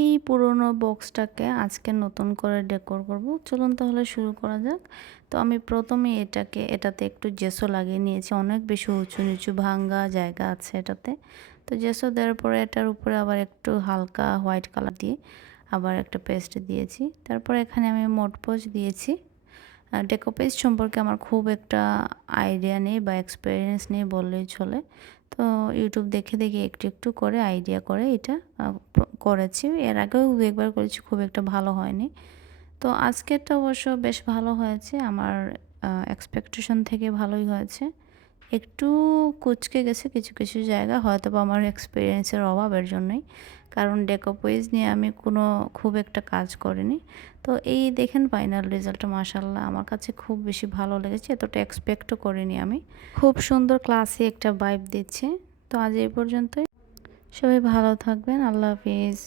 এই পুরনো বক্সটাকে আজকে নতুন করে ডেকোর করব। চলুন তাহলে শুরু করা যাক। তো আমি প্রথমে এটাতে একটু জেসো লাগিয়ে নিয়েছি। অনেক বেশি উঁচু নিচু ভাঙ্গা জায়গা আছে এটাতে। তো জেসো দেওয়ার পরে এটার উপরে আবার একটু হালকা হোয়াইট কালার দিয়ে আবার একটা পেস্ট দিয়েছি। তারপরে এখানে আমি মোটপোজ দিয়েছি। ডেকোপেজ সম্পর্কে আমার খুব একটা আইডিয়া নেই বা এক্সপিরিয়েন্স নেই বললেই চলে। তো ইউটিউব দেখে দেখে একটু একটু করে আইডিয়া করে এটা করেছি। এর আগেও দু একবার করেছি, খুব একটা ভালো হয়নি। তো আজকেরটা অবশ্য বেশ ভালো হয়েছে, আমার এক্সপেকটেশন থেকে ভালোই হয়েছে। একটু কুঁচকে গেছে কিছু কিছু জায়গা, হয়তো বা আমার এক্সপিরিয়েন্সের অভাবের জন্যই, কারণ ডেকোপেজ নিয়ে আমি খুব একটা কাজ করিনি। তো এই দেখেন ফাইনাল রেজাল্টটা, মাশাআল্লাহ আমার কাছে খুব বেশি ভালো লেগেছে, এতটা এক্সপেক্টও করিনি আমি। খুব সুন্দর ক্লাসি একটা ভাইব দিচ্ছে। তো আজ এই পর্যন্তই, সবাই ভালো থাকবেন, আল্লাহ হাফিজ।